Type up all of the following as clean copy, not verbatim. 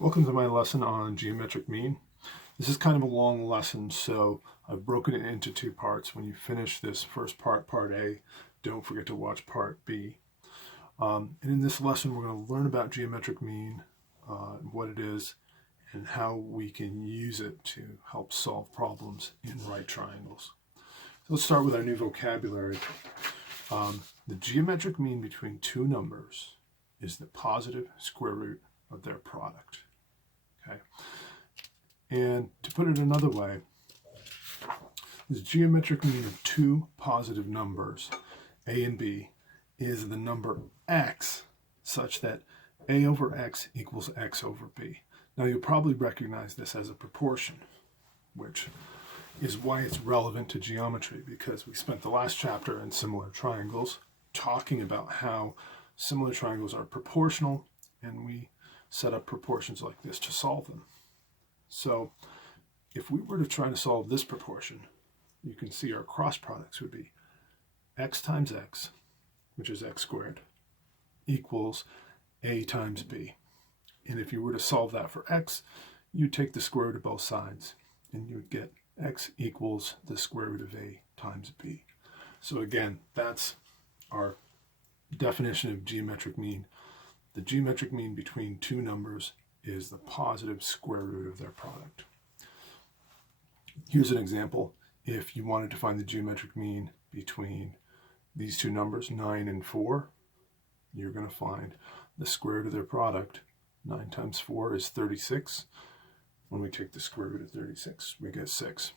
Welcome to my lesson on geometric mean. This is kind of a long lesson, so I've broken it into two parts. When you finish this first part, part A, don't forget to watch part B. And in this lesson, we're going to learn about geometric mean, what it is, and how we can use it to help solve problems in right triangles. So let's start with our new vocabulary. The geometric mean between two numbers is the positive square root of their product. Okay, and to put it another way, the geometric mean of two positive numbers, a and b, is the number x such that a over x equals x over b. Now you'll probably recognize this as a proportion, which is why it's relevant to geometry, because we spent the last chapter in similar triangles talking about how similar triangles are proportional, and we set up proportions like this to solve them. So if we were to try to solve this proportion, you can see our cross products would be x times x, which is x squared, equals a times b. And if you were to solve that for x, you'd take the square root of both sides, and you would get x equals the square root of a times b. So again, that's our definition of geometric mean. The geometric mean between two numbers is the positive square root of their product. Here's an example. If you wanted to find the geometric mean between these two numbers, 9 and 4, you're going to find the square root of their product. 9 times 4 is 36. When we take the square root of 36, we get 6.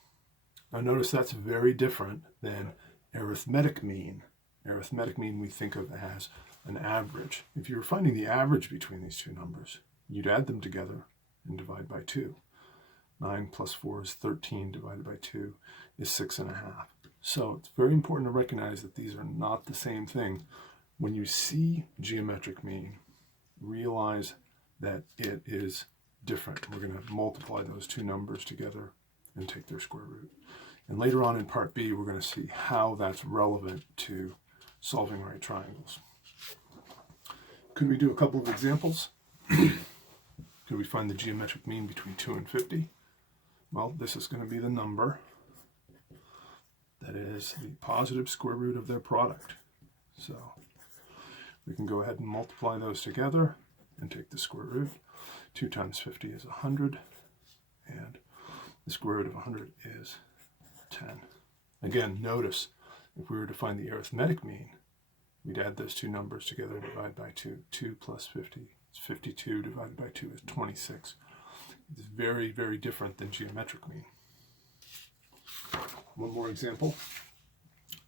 Now notice that's very different than arithmetic mean. Arithmetic mean we think of as an average. If you were finding the average between these two numbers, you'd add them together and divide by 2. 9 plus 4 is 13, divided by 2 is 6.5. So it's very important to recognize that these are not the same thing. When you see geometric mean, realize that it is different. We're going to multiply those two numbers together and take their square root. And later on in part B, we're going to see how that's relevant to solving right triangles. Could we do a couple of examples? Could we find the geometric mean between 2 and 50? Well, this is going to be the number that is the positive square root of their product. So we can go ahead and multiply those together and take the square root. 2 times 50 is 100, and the square root of 100 is 10. Again, notice if we were to find the arithmetic mean, we'd add those two numbers together and divide by 2. 2 plus 50 is 52, divided by 2 is 26. It's very, very different than geometric mean. One more example.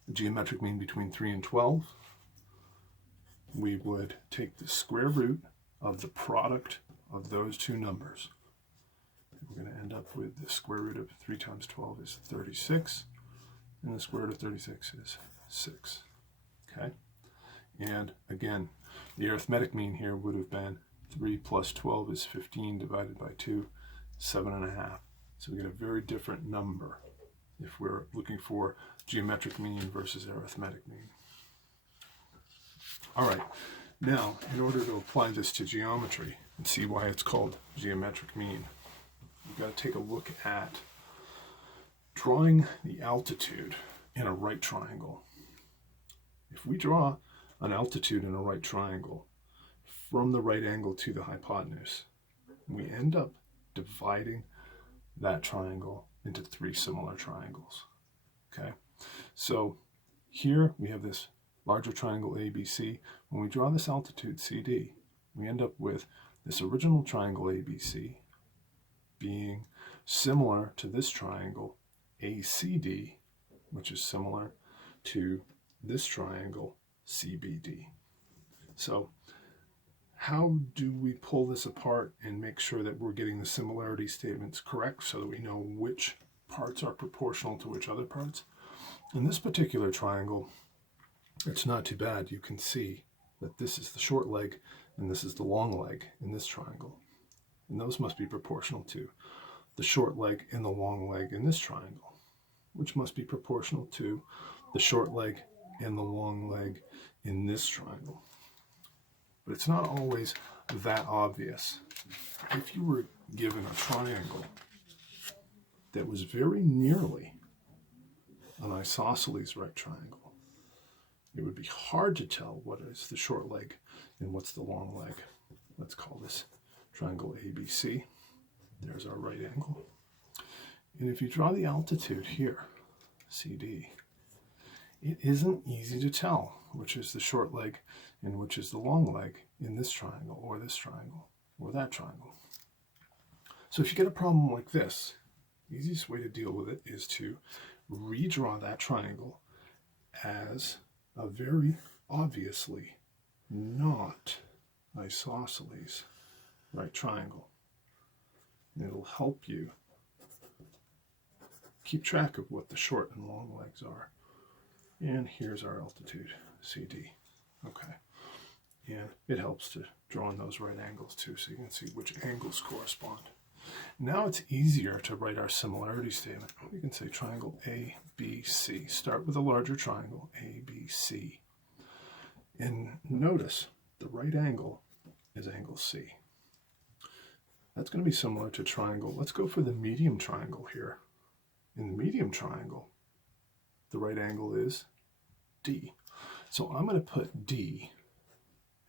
The geometric mean between 3 and 12. We would take the square root of the product of those two numbers. We're going to end up with the square root of 3 times 12 is 36, and the square root of 36 is 6. Okay? And again, the arithmetic mean here would have been 3 plus 12 is 15, divided by 2, 7.5. So we get a very different number if we're looking for geometric mean versus arithmetic mean. All right, now in order to apply this to geometry and see why it's called geometric mean, we've got to take a look at drawing the altitude in a right triangle. If we draw an altitude in a right triangle from the right angle to the hypotenuse, we end up dividing that triangle into 3 similar triangles. Okay, so here we have this larger triangle ABC. When we draw this altitude CD, we end up with this original triangle ABC being similar to this triangle ACD, which is similar to this triangle CBD. So how do we pull this apart and make sure that we're getting the similarity statements correct so that we know which parts are proportional to which other parts? In this particular triangle, it's not too bad. You can see that this is the short leg and this is the long leg in this triangle. And those must be proportional to the short leg and the long leg in this triangle, which must be proportional to the short leg and the long leg in this triangle. but it's not always that obvious. If you were given a triangle that was very nearly an isosceles right triangle, it would be hard to tell what is the short leg and what's the long leg. Let's call this triangle ABC. There's our right angle. And if you draw the altitude here, CD, it isn't easy to tell which is the short leg and which is the long leg in this triangle or that triangle. So if you get a problem like this, the easiest way to deal with it is to redraw that triangle as a very obviously not isosceles right triangle. And it'll help you keep track of what the short and long legs are. And here's our altitude, CD. Okay. And it helps to draw in those right angles too, so you can see which angles correspond. Now it's easier to write our similarity statement. We can say triangle ABC. Start with a larger triangle, ABC. And notice the right angle is angle C. That's going to be similar to triangle. Let's go for the medium triangle here. In the medium triangle, the right angle is D. So I'm going to put D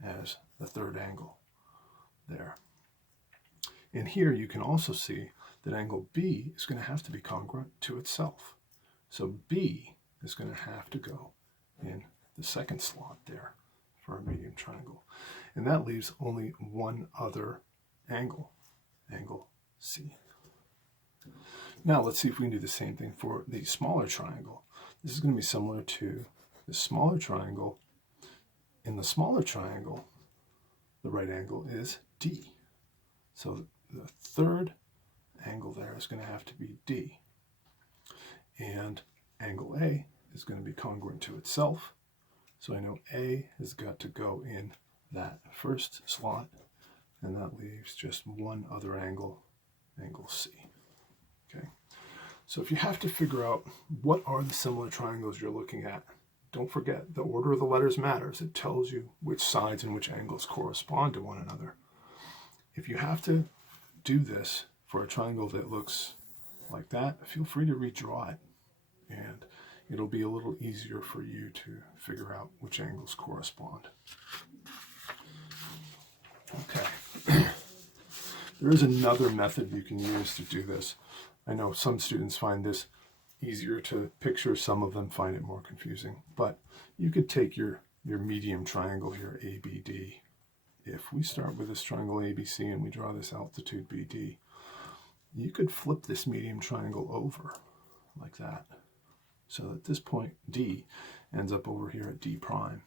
as the third angle there. And here you can also see that angle B is going to have to be congruent to itself. So B is going to have to go in the second slot there for a medium triangle. And that leaves only one other angle, angle C. Now let's see if we can do the same thing for the smaller triangle. This is going to be similar to the smaller triangle. In the smaller triangle, the right angle is D. So the third angle there is going to have to be D. And angle A is going to be congruent to itself. So I know A has got to go in that first slot, and that leaves just one other angle, angle C. Okay. So if you have to figure out what are the similar triangles you're looking at, don't forget the order of the letters matters. It tells you which sides and which angles correspond to one another. If you have to do this for a triangle that looks like that, feel free to redraw it, and it'll be a little easier for you to figure out which angles correspond. Okay. There is another method you can use to do this. I know some students find this easier to picture, some of them find it more confusing, but you could take your medium triangle here, ABD. If we start with this triangle ABC and we draw this altitude BD, you could flip this medium triangle over like that. So at this point, D ends up over here at D prime.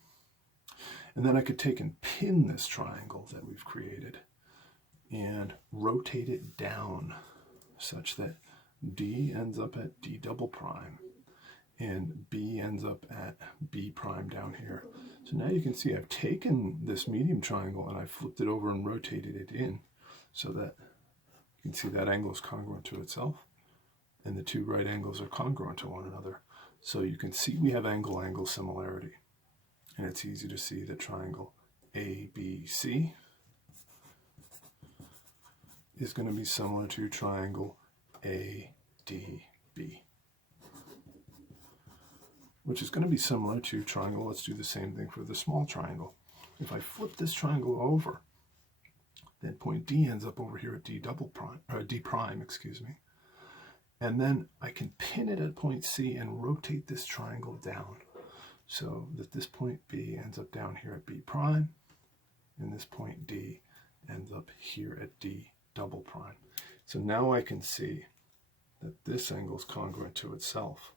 And then I could take and pin this triangle that we've created and rotate it down such that D ends up at D double prime and B ends up at B prime down here. So now you can see I've taken this medium triangle and I flipped it over and rotated it in so that you can see that angle is congruent to itself and the two right angles are congruent to one another. So you can see we have angle-angle similarity. And it's easy to see that triangle ABC is going to be similar to triangle ADB, which is going to be similar to triangle. Let's do the same thing for the small triangle. If I flip this triangle over, then point D ends up over here at D prime, excuse me. And then I can pin it at point C and rotate this triangle down so that this point B ends up down here at B prime, and this point D ends up here at D double prime. So now I can see that this angle is congruent to itself.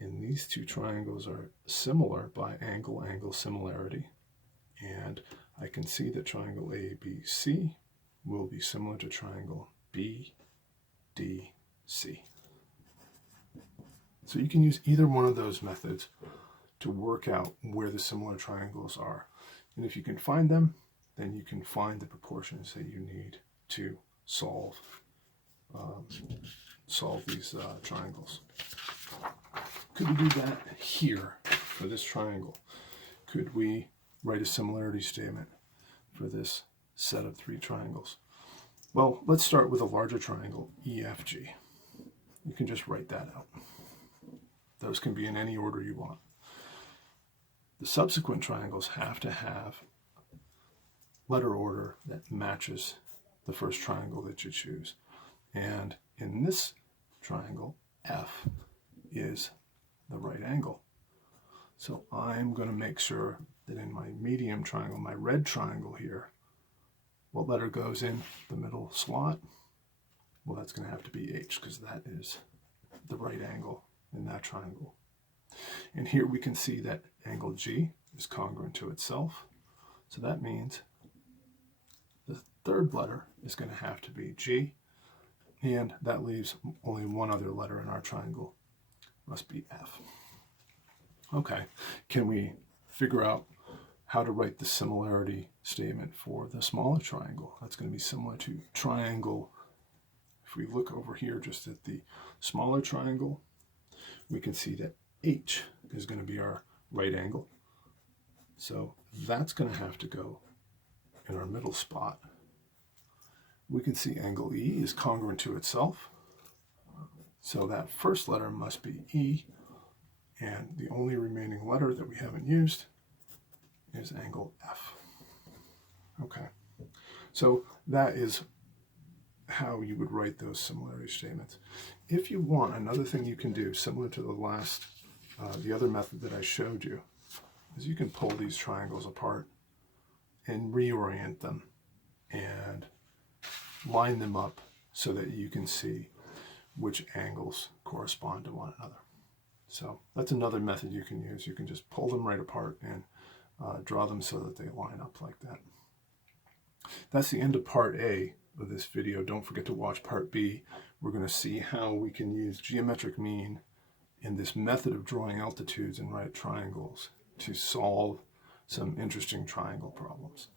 And these two triangles are similar by angle-angle similarity. And I can see that triangle ABC will be similar to triangle BDC. So you can use either one of those methods to work out where the similar triangles are. And if you can find them, then you can find the proportions that you need to solve these triangles. Could we do that here for this triangle? Could we write a similarity statement? for this set of 3 triangles? Well, let's start with a larger triangle, EFG. You can just write that out. Those can be in any order you want. The subsequent triangles have to have letter order that matches the first triangle that you choose. And in this triangle, F is the right angle. So I'm going to make sure that in my medium triangle, my red triangle here, what letter goes in the middle slot? Well, that's going to have to be H, because that is the right angle in that triangle. And here we can see that angle G is congruent to itself. So that means the third letter is going to have to be G, and that leaves only one other letter in our triangle. It must be F. Okay, can we figure out how to write the similarity statement for the smaller triangle? That's going to be similar to triangle. If we look over here just at the smaller triangle, we can see that H is going to be our right angle. So that's going to have to go in our middle spot. We can see angle E is congruent to itself. So that first letter must be E, and the only remaining letter that we haven't used is angle F. Okay, so that is how you would write those similarity statements. If you want, another thing you can do, similar to the other method that I showed you, is you can pull these triangles apart and reorient them and line them up so that you can see which angles correspond to one another. So that's another method you can use. You can just pull them right apart and draw them so that they line up like that. That's the end of part A of this video. Don't forget to watch part B. We're going to see how we can use geometric mean in this method of drawing altitudes and right triangles to solve some interesting triangle problems.